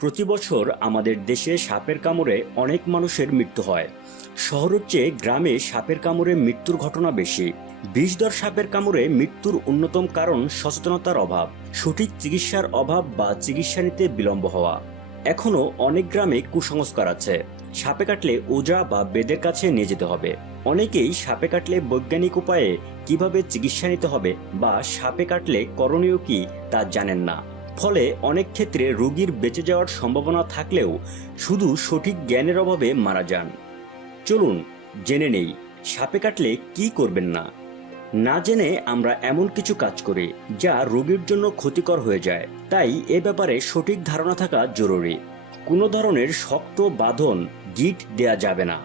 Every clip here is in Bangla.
প্রতি বছর আমাদের দেশে সাপের কামড়ে অনেক মানুষের মৃত্যু হয়। শহরের চেয়ে গ্রামে সাপের কামড়ে মৃত্যুর ঘটনা বেশি। বিষধর সাপের কামড়ে মৃত্যুর অন্যতম কারণ সচেতনতার অভাব, সঠিক চিকিৎসার অভাব বা চিকিৎসা নিতে বিলম্ব হওয়া। এখনও অনেক গ্রামে কুসংস্কার আছে। সাপে কাটলে ওজা বা বেদের কাছে নিয়ে যেতে হবে। অনেকেই সাপে কাটলে বৈজ্ঞানিক উপায়ে কীভাবে চিকিৎসা নিতে হবে বা সাপে কাটলে করণীয় কি তা জানেন না। ফলে অনেক ক্ষেত্রে রোগীর বেঁচে যাওয়ার সম্ভাবনা থাকলেও শুধু সঠিক জ্ঞানের অভাবে মারা যান। চলুন জেনে নেই, সাপে কাটলে কি করবেন না? না জেনে আমরা এমন কিছু কাজ করি যা রোগীর জন্য ক্ষতিকর হয়ে যায়। তাই এ ব্যাপারে সঠিক ধারণা থাকা জরুরি। কোনো ধরনের শক্ত বাঁধন গিট দেয়া যাবে না।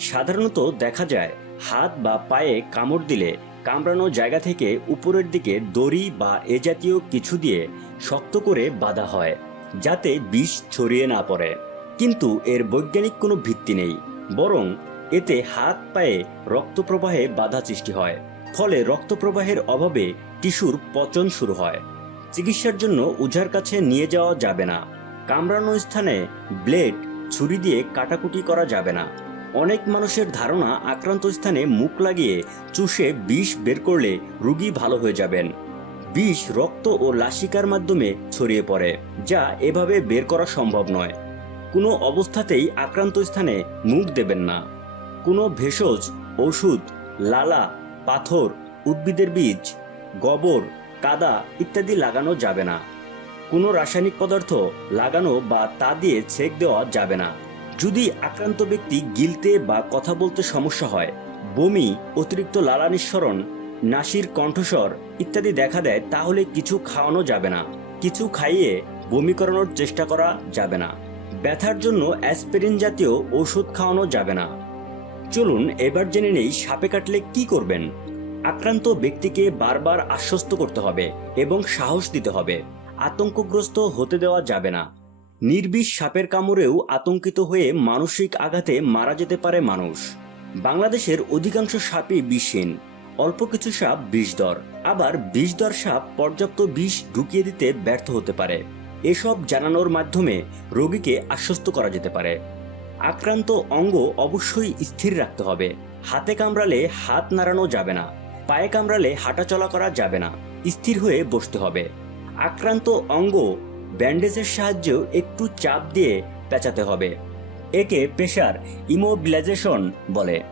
সাধারণত দেখা যায়, হাত বা পায়ে কামড় দিলে কামড়ানো জায়গা থেকে উপরের দিকে দড়ি বা এ জাতীয় কিছু দিয়ে শক্ত করে বাঁধা হয়, যাতে বিষ ছড়িয়ে না পড়ে। কিন্তু এর বৈজ্ঞানিক কোনো ভিত্তি নেই, বরং এতে হাত পায়ে রক্ত প্রবাহে বাধা সৃষ্টি হয়। ফলে রক্ত প্রবাহের অভাবে টিস্যুর পচন শুরু হয়। চিকিৎসার জন্য ওঝার কাছে নিয়ে যাওয়া যাবে না। কামড়ানো স্থানে ব্লেড, ছুরি দিয়ে কাটাকুটি করা যাবে না। অনেক মানুষের ধারণা আক্রান্ত স্থানে মুখ লাগিয়ে চুষে বিষ বের করলে রুগী ভালো হয়ে যাবেন। বিষ, রক্ত ও লাসিকার মাধ্যমে ছড়িয়ে পড়ে, যা এভাবে বের করা সম্ভব নয়। কোনো অবস্থাতেই আক্রান্ত স্থানে মুখ দেবেন না। কোনো ভেষজ, ওষুধ, লালা, পাথর, উদ্ভিদের বীজ, গোবর, কাদা ইত্যাদি লাগানো যাবে না। কোনো রাসায়নিক পদার্থ লাগানো বা তা দিয়ে ছেক দেওয়া যাবে না। যদি আক্রান্ত ব্যক্তি গিলতে বা কথা বলতে সমস্যা হয়, বমি, অতিরিক্ত লালা নিঃসরণ নাসির কণ্ঠস্বর ইত্যাদি দেখা দেয়, তাহলে কিছু খাওয়ানো যাবে না। কিছু খাইয়ে বমি করানোর চেষ্টা করা যাবে না। ব্যথার জন্য অ্যাসপিরিন জাতীয় ওষুধ খাওয়ানো যাবে না। চলুন এবার জেনে নেই সাপে কাটলে কি করবেন। আক্রান্ত ব্যক্তিকে বারবার আশ্বস্ত করতে হবে এবং সাহস দিতে হবে। আতঙ্কগ্রস্ত হতে দেওয়া যাবে না। নির্বিষ সাপের কামড়েও আতঙ্কিত হয়ে মানসিক আঘাতে মারা যেতে পারে মানুষ। বাংলাদেশের অধিকাংশ সাপই বিষহীন। অল্প কিছু সাপ বিষধর। আবার বিষধর সাপ পর্যাপ্ত বিষ ঢুকিয়ে দিতে ব্যর্থ হতে পারে। এসব জানানোর মাধ্যমে রোগীকে আশ্বস্ত করা যেতে পারে। আক্রান্ত অঙ্গ অবশ্যই স্থির রাখতে হবে। হাতে কামড়ালে হাত নাড়ানো যাবে না। পায়ে কামড়ালে হাঁটাচলা করা যাবে না। স্থির হয়ে বসতে হবে। আক্রান্ত অঙ্গ ব্যান্ডেজের সাহায্যেও একটু চাপ দিয়ে পেঁচাতে হবে। একে পেশার ইমোবিলাইজেশন বলে।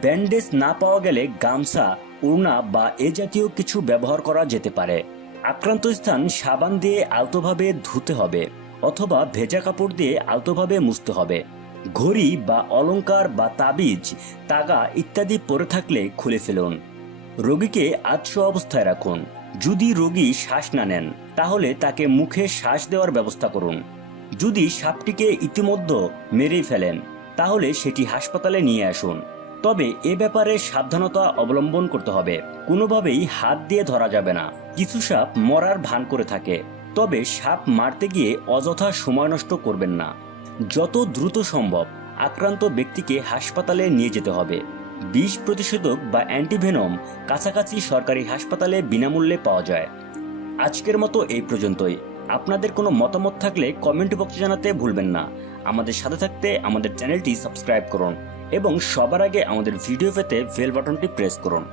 ব্যান্ডেজ না পাওয়া গেলে গামছা উড়না বা এ জাতীয় কিছু ব্যবহার করা যেতে পারে। আক্রান্ত স্থান সাবান দিয়ে আলতোভাবে ধুতে হবে অথবা ভেজা কাপড় দিয়ে আলতোভাবে মুছতে হবে। ঘড়ি বা অলংকার বা তাবিজ, তাগা ইত্যাদি পরে থাকলে খুলে ফেলুন। রোগীকে আচ্ছ অবস্থায় রাখুন। যদি রোগী শ্বাস না নেন, তাহলে তাকে মুখে শ্বাস দেওয়ার ব্যবস্থা করুন। যদি সাপটিকে ইতিমধ্যে মেরেই ফেলেন, তাহলে সেটি হাসপাতালে নিয়ে আসুন। তবে এ ব্যাপারে সাবধানতা অবলম্বন করতে হবে। কোনোভাবেই হাত দিয়ে ধরা যাবে না। কিছু সাপ মরার ভান করে থাকে। তবে সাপ মারতে গিয়ে অযথা সময় নষ্ট করবেন না। যত দ্রুত সম্ভব আক্রান্ত ব্যক্তিকে হাসপাতালে নিয়ে যেতে হবে। বিষ প্রতিষেধক বা অ্যান্টিভেনম কাছাকাছি সরকারি হাসপাতালে বিনামূল্যে পাওয়া যায়। আজকের মতো এই পর্যন্তই। আপনাদের কোনো মতামত থাকলে কমেন্ট বক্সে জানাতে ভুলবেন না। আমাদের সাথে থাকতে আমাদের চ্যানেলটি সাবস্ক্রাইব করুন এবং সবার আগে আমাদের ভিডিও পেতে বেল বাটনটি প্রেস করুন।